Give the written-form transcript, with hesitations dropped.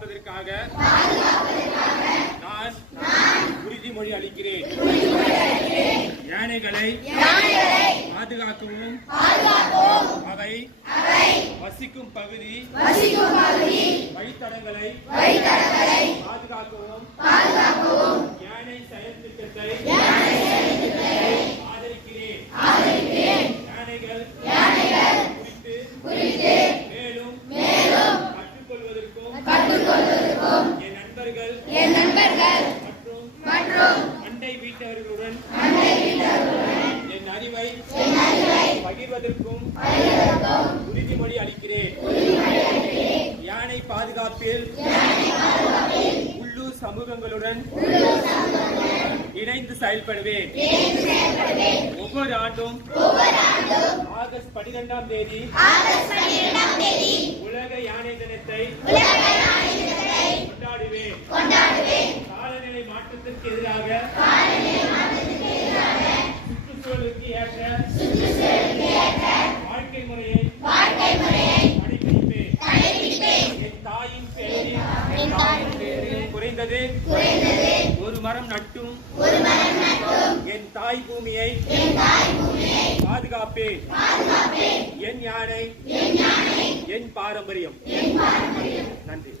பாதுகாப்பதற்காக நான் உறுதிமொழி அளிக்கிறேன். யானைகளை பாதுகாக்கவும் அவை வசிக்கும் பகுதி வழித்தடங்களை பாதுகாக்கவும் யானை செயல் திட்டத்தை ஆதரிக்கிறேன். யானைகள் குறித்து மேலும் கற்றுக்கொள்வதற்கும் என் நண்பர்கள் மற்றும் அண்டை வீட்டவர்களுடன் என் அறிவை பகிர்வதற்கும் உறுதிமொழி அளிக்கிறேன். யானை பாதுகாப்பில் உள்ளூர் சமூகங்களுடன் இணைந்து செயல்படுவேன். ஒவ்வொரு ஆண்டும் ஆகஸ்ட் 12ஆம் தேதி உலக யானை தினத்தை கொண்டாடுவேன். காலநிலை மாற்றத்திற்கு எதிராக சுற்றுச்சூழலுக்கு ஏற்ற வாழ்க்கை முறையை கடைபிடிப்பேன். என் தாயின் பெயரில் குறைந்தது ஒரு மரம் நட்டும் என் தாய் பூமியை பாதுகாப்பேன். என் யானை என் பாரம்பரியம். நன்றி.